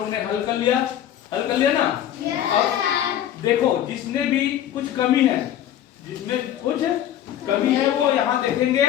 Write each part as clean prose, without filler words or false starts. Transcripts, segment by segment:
लोगों ने हल कर लिया, हल कर लिया ना। अब देखो जिसने भी कुछ कमी है, जिसमें कुछ कमी है वो यहाँ देखेंगे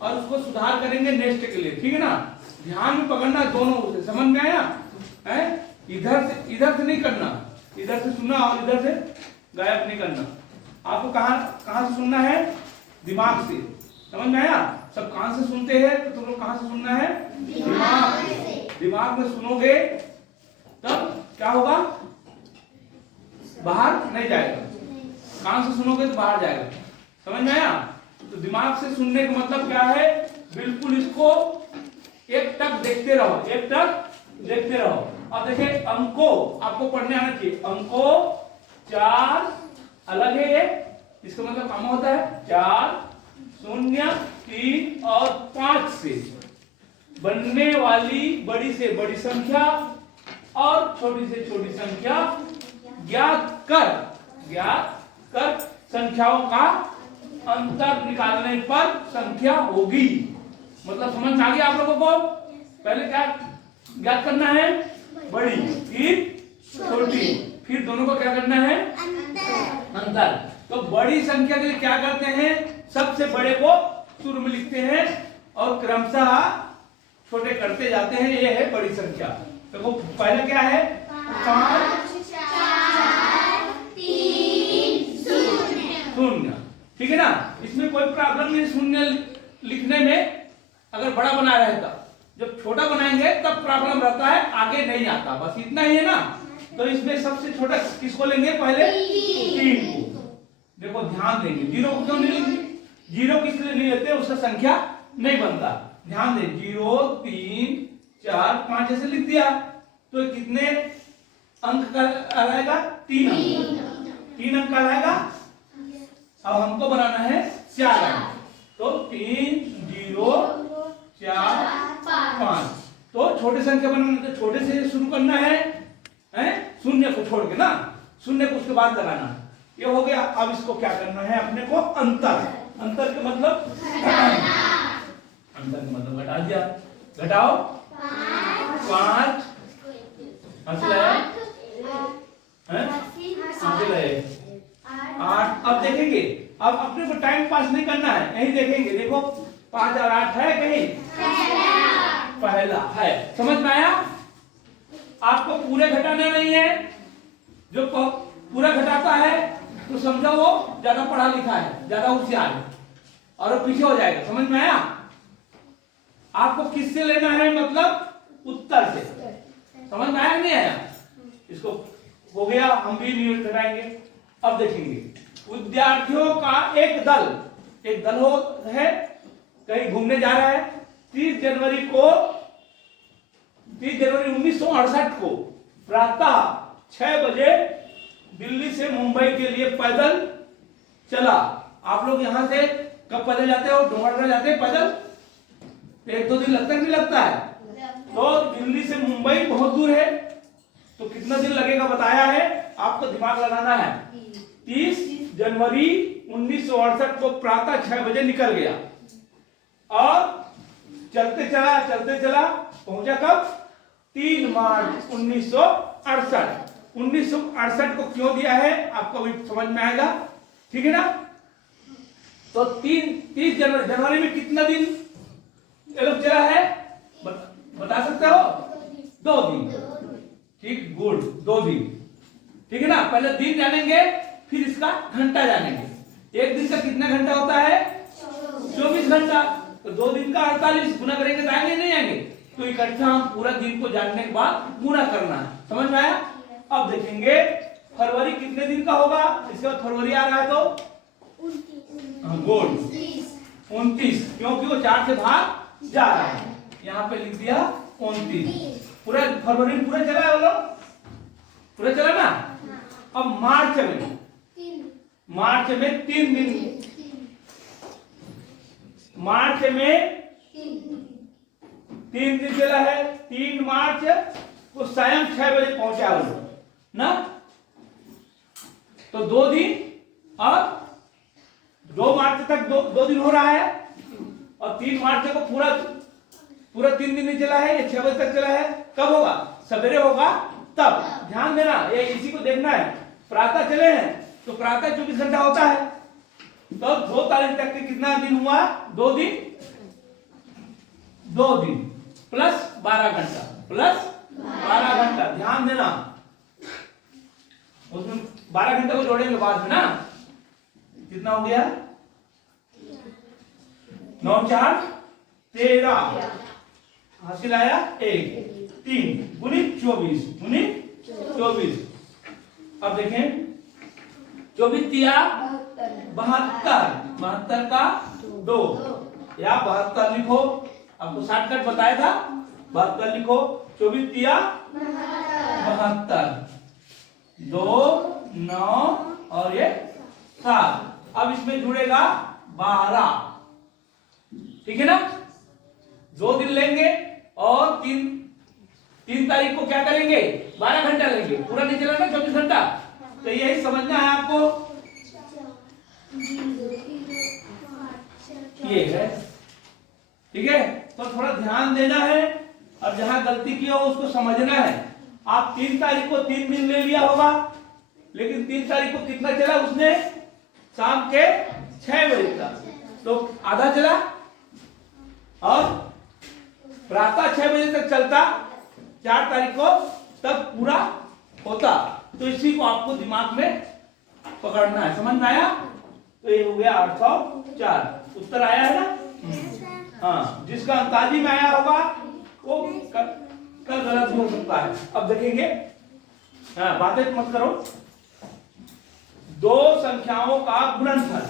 और उसको सुधार करेंगे नेक्स्ट के लिए, ठीक है ना। ध्यान में पकड़ना दोनों से, समझ में आया है? इधर से नहीं करना, इधर से सुनना और इधर से गायब नहीं करना। आपको कहाँ से सुनना है? दिमाग से, समझ में आया? सब कान से सुनते हैं तो तुम लोग कहाँ से सुनना है? दिमाग से। दिमाग में सुनोगे तब क्या होगा? बाहर नहीं जाएगा। कान से सुनोगे तो बाहर जाएगा, समझ में आया? तो दिमाग से सुनने का मतलब क्या है? बिल्कुल इसको एक टक देखते रहो, एक टक देखते रहो। अब देखिए अंको आपको पढ़ने आना चाहिए। अंको 4 अलग है, ये इसका मतलब काम होता है 4, 0, 3 और 5 से बनने वाली बड़ी से बड़ी संख्या और छोटी से छोटी संख्या ज्ञात कर संख्याओं का अंतर निकालने पर संख्या होगी। मतलब समझ में आ गया आप लोगों को? पहले क्या ज्ञात करना है? बड़ी, फिर छोटी, फिर दोनों को क्या करना है? अंतर। तो बड़ी संख्या के लिए क्या करते हैं? सबसे बड़े को शुरू में लिखते हैं और क्रमशः छोटे करते जाते हैं। ये है बड़ी संख्या। तो पहले क्या है? 5, 4, 3, 0, ठीक है ना। इसमें कोई प्रॉब्लम नहीं शून्य लिखने में, अगर बड़ा बना रहे तब। जब छोटा बनाएंगे तब प्रॉब्लम रहता है, आगे नहीं आता। बस इतना ही है ना। तो इसमें सबसे छोटा किसको लेंगे? पहले 3 को। देखो ध्यान देंगे, 0 को क्यों नहीं लेंगे? 0 किस लिए नहीं लेते? उसका संख्या नहीं बनता। ध्यान दें, 0, 3, 4, 5 ऐसे लिख दिया तो कितने अंक का आएगा? 3 अंक। 3 अंक का आएगा। अब हमको बनाना है 4 अंक, तो 3, 0, 4, 5। तो छोटे संख्या बनाना तो छोटे से शुरू करना है, शून्य को छोड़ के ना, शून्य को उसके बाद लगाना। ये हो गया। अब इसको क्या करना है अपने को? अंतर। अंतर के मतलब अंतर का मतलब घटा दिया। घटाओ 5, 8। अब देखेंगे, अब अपने को टाइम पास नहीं करना है, यही देखेंगे। देखो 5 और 8 है कहीं? पहला है। समझ में आया? आपको पूरे घटाना नहीं है। जो पूरा घटाता है तो समझो वो ज्यादा पढ़ा लिखा है, ज्यादा होशियार है और वो पीछे हो जाएगा। समझ में आया? आपको किससे लेना है? मतलब उत्तर से। समझ में आया नहीं आया? इसको हो गया, हम भी यूनिट घटाएंगे। अब देखेंगे विद्यार्थियों का एक दल हो है, कहीं घूमने जा रहा है। 30 जनवरी 1968 को प्रातः 6 बजे दिल्ली से मुंबई के लिए पैदल चला। आप लोग यहाँ से कब पैदल जाते हो? डोंगरगढ़ जाते हैं पैदल? 1-2 दिन लगता है, नहीं लगता है? तो दिल्ली से मुंबई बहुत दूर है, तो कितना दिन लगेगा बताया है। आपको दिमाग लगाना है। 30 जनवरी 1968 को प्रातः 6 बजे निकल गया और चलते चला पहुंचा कब? 3 मार्च 1968। 1968 को क्यों दिया है आपको अभी समझ में आएगा, ठीक है ना। तो 30 जनवरी में कितना दिन चला है बता सकते हो? 2 दिन। ठीक, गुड, 2 दिन, ठीक है ना। पहले दिन जानेंगे फिर इसका घंटा जानेंगे। एक दिन का कितना घंटा होता है? 24 घंटा। तो 2 दिन का 48 गुना करेंगे तो आएंगे नहीं आएंगे? तो इकट्ठा हम पूरा दिन को जानने के बाद गुना करना है। समझ में आया? अब देखेंगे फरवरी कितने दिन का होगा। इसके बाद फरवरी आ रहा है तो 29, क्योंकि वो 4 से भाग जा रहा है। यहाँ पे लिख दिया 29। पूरा फरवरी पूरा चला है, वो लोग पूरा चला ना। अब मार्च में 3 दिन, मार्च में 3 दिन चला है। 3 मार्च को सायं 6 बजे पहुंचा वो लोग ना। तो 2 दिन और 2 मार्च तक 2 दिन हो रहा है और 3 मार्च को पूरा 3 दिन नहीं चला है, ये 6 बजे तक चला है। कब होगा? सवेरे होगा तब ध्यान देना, ये इसी को देखना है। प्रातः चले हैं तो प्रातः 24 घंटा होता है, तो 2 तारीख तक के कितना दिन हुआ? 2 दिन, 2 दिन प्लस 12 घंटा, प्लस 12 घंटा। ध्यान देना, उसमें 12 घंटे को जोड़ेंगे बाद में ना। कितना हो गया? 9 4 13, हासिल आया 1 3 गुणित 24, गुणित 24। अब देखें 24 तिया 72, 72 का 2 या 72 लिखो, आपको शॉर्टकट बताया था, 72 लिखो। 24 तिया 72, 2 9 और ये 7। अब इसमें जुड़ेगा 12, ठीक है ना। 2 दिन लेंगे और 3 तारीख को क्या करेंगे? 12 घंटा लेंगे, पूरा नहीं चला ना 24 घंटा। तो यही समझना है आपको, ये है, ठीक है। तो थोड़ा ध्यान देना है और जहां गलती की हो उसको समझना है। आप 3 तारीख को 3 दिन ले लिया होगा, लेकिन 3 तारीख को कितना चला उसने? शाम के 6 बजे तक, तो आधा चला, और प्रातः 6 बजे तक चलता 4 तारीख को, तब पूरा होता। तो इसी को आपको दिमाग में पकड़ना है, समझ में आया? तो ये हो गया 804, उत्तर आया है ना। हाँ, जिसका अंदाजी में आया होगा वो कल गलत भी हो सकता है। अब देखेंगे, हाँ बातें मत करो। 2 संख्याओं का गुणनफल,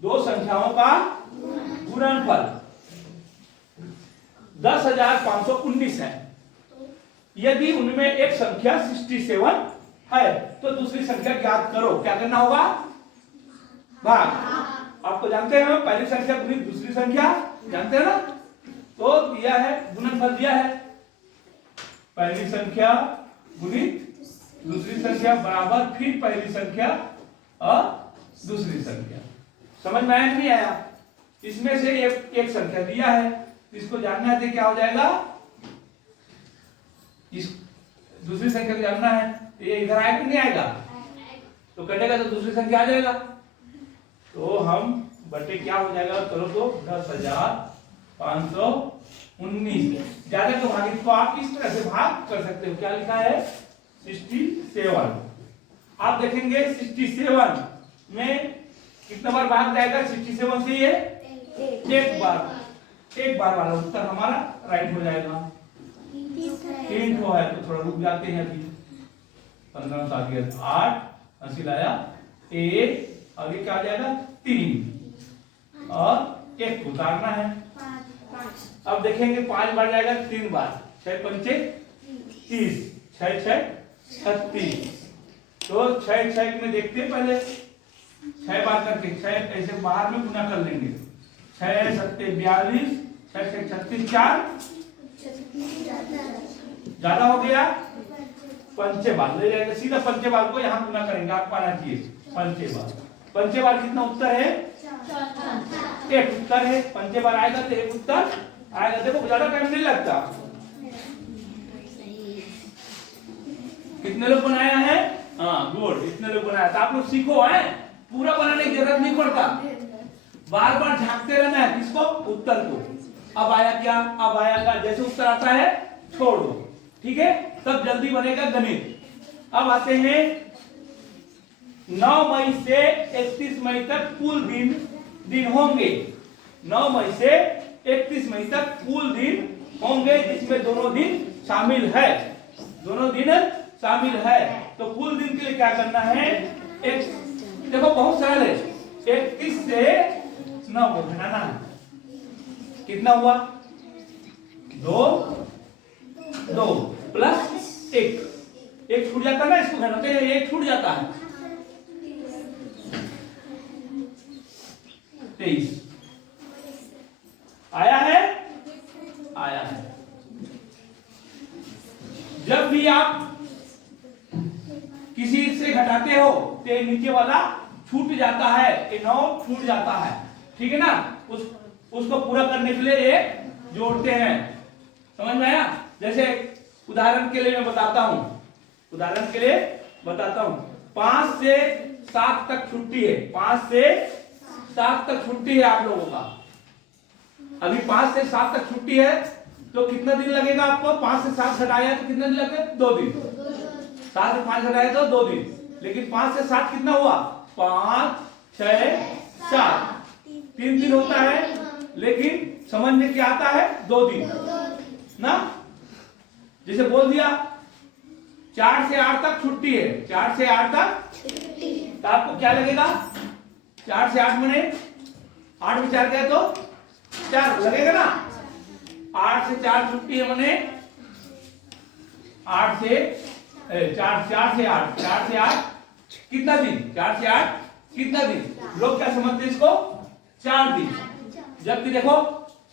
2 संख्याओं का गुणनफल 10,519 है। यदि उनमें एक संख्या 67 है तो दूसरी संख्या ज्ञात करो। क्या करना होगा? भाग। आपको जानते हैं, पहली संख्या गुणित दूसरी संख्या, जानते हैं ना। तो दिया है, गुणनफल दिया है, पहली संख्या गुणित दूसरी संख्या बराबर फिर पहली संख्या और दूसरी संख्या। समझ में आया नहीं आया? इसमें से एक संख्या दिया है, इसको जानना है तो क्या हो जाएगा? इस दूसरी संख्या को जानना है तो ये इधर आएगा कि नहीं आएगा? तो कटेगा तो दूसरी संख्या आ जाएगा। तो हम बटे क्या हो जाएगा? करो तो 10,519। ज्यादा तो भागित को आप इस तरह से भाग कर सकते हो। क्या लिखा है? 67। आप देखेंगे 67 में कितना बार भाग जाएगा? 67 से ये एक बार वाला उत्तर हमारा राइट हो जाएगा। 3 को है तो थोड़ा रुक जाते हैं अभी। 15 7 8, 80 लाया 1, आगे क्या आ जाएगा? 3 और 1 को उतारना है। अब देखेंगे 5 बार जाएगा, 3 बार, 6 पंचे 30, 6 6 36। तो 6 6 में देखते हैं पहले 6 बार करके, 6 ऐसे बाहर में गुना कर लेंगे। 6 7 42, 6 6 36, 4 ज्यादा हो गया, पंचे बार ले जाएंगे, सीधा पंचे बार को यहाँ गुना करेंगे। आप पाना चाहिए पंचे बार कितना उत्तर है? 1 उत्तर है। पंचे बार आएगा तो 1 उत्तर आएगा। देखो ज्यादा टाइम नहीं लगता। कितने लोग बनाया है? हाँ गुड, इतने लोग बनाया। तो आप लोग सीखो है, पूरा बनाने की जरूरत नहीं पड़ता, बार बार झांकते रहना है किसको? उत्तर को। अब आया क्या? अब आएगा, जैसे उत्तर आता है छोड़ दो, ठीक है, तब जल्दी बनेगा गणित। अब आते हैं 9 मई से 31 मई तक कुल दिन होंगे। 9 मई से 31 मई तक कुल दिन होंगे जिसमें दोनों दिन शामिल है। दोनों दिन शामिल है तो कुल दिन के लिए क्या करना है? देखो बहुत सरल है, 31 से 9 को घटाना है। कितना हुआ? 2 प्लस 1 छूट जाता है ना, इसको घटाते हैं 1 छूट जाता है। 23 आया है? आया है। जब भी आप किसी से घटाते हो तो नीचे वाला छूट जाता है, 9 छूट जाता है, ठीक है ना। उसको पूरा करने के लिए एक जोड़ते हैं। समझ में आया? जैसे उदाहरण के लिए मैं बताता हूं, उदाहरण के लिए बताता हूं, 5 से 7 तक छुट्टी है, 5 से 7 तक छुट्टी है आप लोगों का। अभी 5 से 7 तक छुट्टी है तो कितना दिन लगेगा आपको? 5 से 7 घटाया तो कितना दिन लगेगा? 2 दिन। 7 से 5 घटाया तो 2 दिन। लेकिन 5 से 7 कितना हुआ? 5, 6, 7, 3 दिन होता है, लेकिन समझ में क्या आता है? 2 दिन ना। जैसे बोल दिया 4 से 8 तक छुट्टी है, 4 से 8 तक, तो आपको क्या लगेगा? 4 से 8 मने 8 में 4 गया तो 4 लगेगा ना। 8 से 4 छुट्टी है मने 8 से 4 से 8, 4 से 8 कितना दिन? 4 से 8 कितना दिन? लोग क्या समझते हैं इसको? 4 दिन। जबकि देखो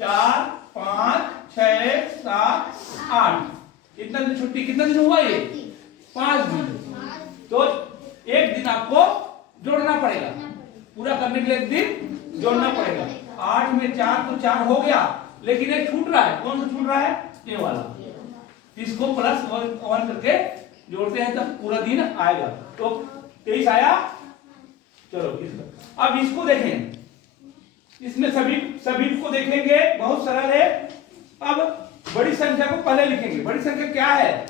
4, 5, 6, 7, 8 कितना दिन छुट्टी? कितना दिन हुआ ये? 5 दिन। तो एक दिन आपको जोड़ना पड़ेगा, पूरा करने के लिए एक दिन जोड़ना पड़ेगा। 8 में 4 तो 4 हो गया, लेकिन एक छूट रहा है। कौन सा छूट रहा है? ये वाला। इसको प्लस 1 करके जोड़ते हैं तब पूरा दिन आएगा। तो 23 आया। चलो अब इसको देखें, इसमें सभी को देखेंगे, बहुत सरल है। अब बड़ी संख्या को पहले लिखेंगे। बड़ी संख्या क्या है?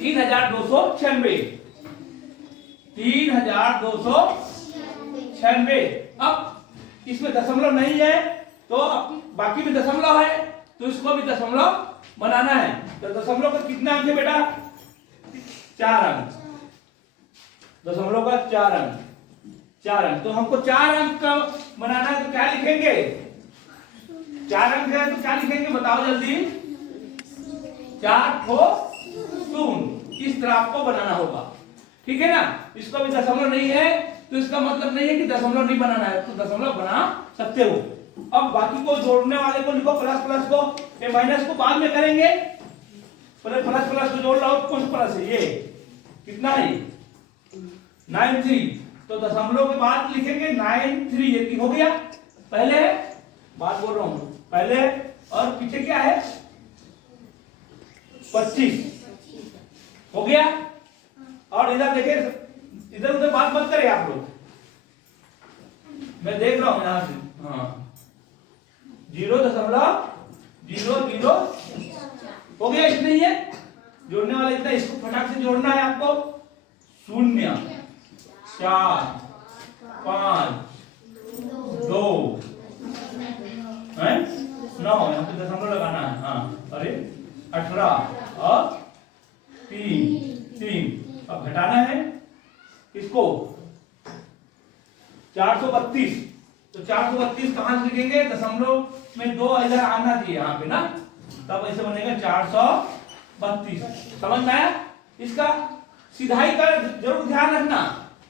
3296। 3296। अब इसमें दशमलव नहीं है तो बाकी भी दशमलव है, तो इसको भी दशमलव बनाना है। तो दशमलव का कितना अंक है बेटा? 4 अंक। दशमलव का 4 अंक, 4 अंक। तो हमको 4 अंक का बनाना है तो क्या लिखेंगे? 4 अंक है तो क्या लिखेंगे? बताओ जल्दी। 4 को शून्य, इस तरह आपको बनाना होगा, ठीक है ना। इसको भी दशमलव नहीं है तो इसका मतलब नहीं है कि दशमलव नहीं बनाना है, तो दशमलव बना सकते हो। अब बाकी को जोड़ने वाले को लिखो, प्लस प्लस को, ये माइनस को बाद में करेंगे। पहले प्लस प्लस को जोड़ लो। कौन सा प्लस है? ये कितना है? 93। तो दशमलव के बाद लिखेंगे 93। ये हो गया। पहले बात बोल रहा हूं, पहले और पीछे क्या है? 25 हो गया। और इधर देखे, इधर उधर बात मत करें आप लोग, मैं देख रहा हूं यहां से। हाँ, 0.00 हो गया। इतना ही है जोड़ने वाला, इतना। इसको फटाक से जोड़ना है आपको। 0, 4, 5, 2 है 9, यहाँ पे दशमलव लगाना है। हाँ, अरे 18 और 3। अब घटाना है इसको। 432। तो 432 कहां से लिखेंगे? दशमलव में 2 इधर आना चाहिए यहाँ पे ना, तब ऐसे बनेगा 432। समझ में आया? इसका सिधाई का जरूर ध्यान रखना।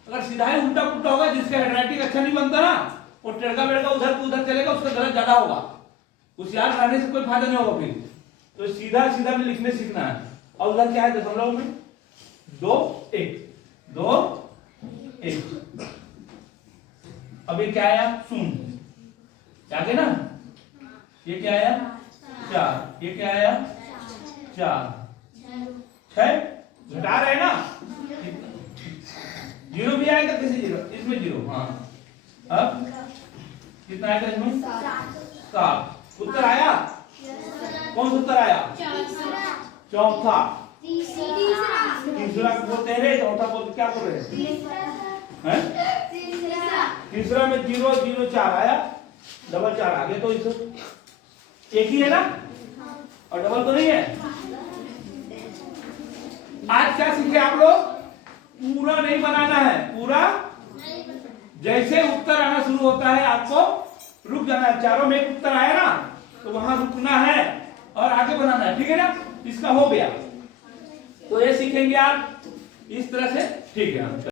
अगर सिधाई उल्टा पुल्टा होगा, जिसका हैंडराइटिंग अच्छा नहीं बनता ना, वो टेढ़का बेढ़का उधर को उधर चलेगा, उसका गलत ज्यादा होगा। उस याद रहने से कोई फायदा नहीं होगा फिर। तो सीधा सीधा में लिखने सीखना है। और उधर क्या है दशमलव में? 2, 1, 2, 1। अब ये क्या आया? 0। क्या ना? ये क्या आया? 4। ये क्या आया? 4। 6 घटा रहे हैं ना, 0 भी आएगा। कैसे 0? इसमें 0। हाँ, अब कितना आएगा इसमें? 7। उत्तर आया? कौन सा उत्तर आया? चौथा। तीसरा बोलते हैं, चौथा बोलते क्या बोल रहे हैं? तीसरा में 0, 0, 4 आया, डबल 4 आ गया। तो इस एक ही है ना, और डबल तो नहीं है। आज क्या सीखे आप लोग? पूरा नहीं बनाना है। पूरा जैसे उत्तर आना शुरू होता है आपको रुक जाना है। चारों में एक उत्तर आया ना, तो वहां रुकना है और आगे बनाना है, ठीक है ना। इसका हो गया। तो ये सीखेंगे आप इस तरह से, ठीक है।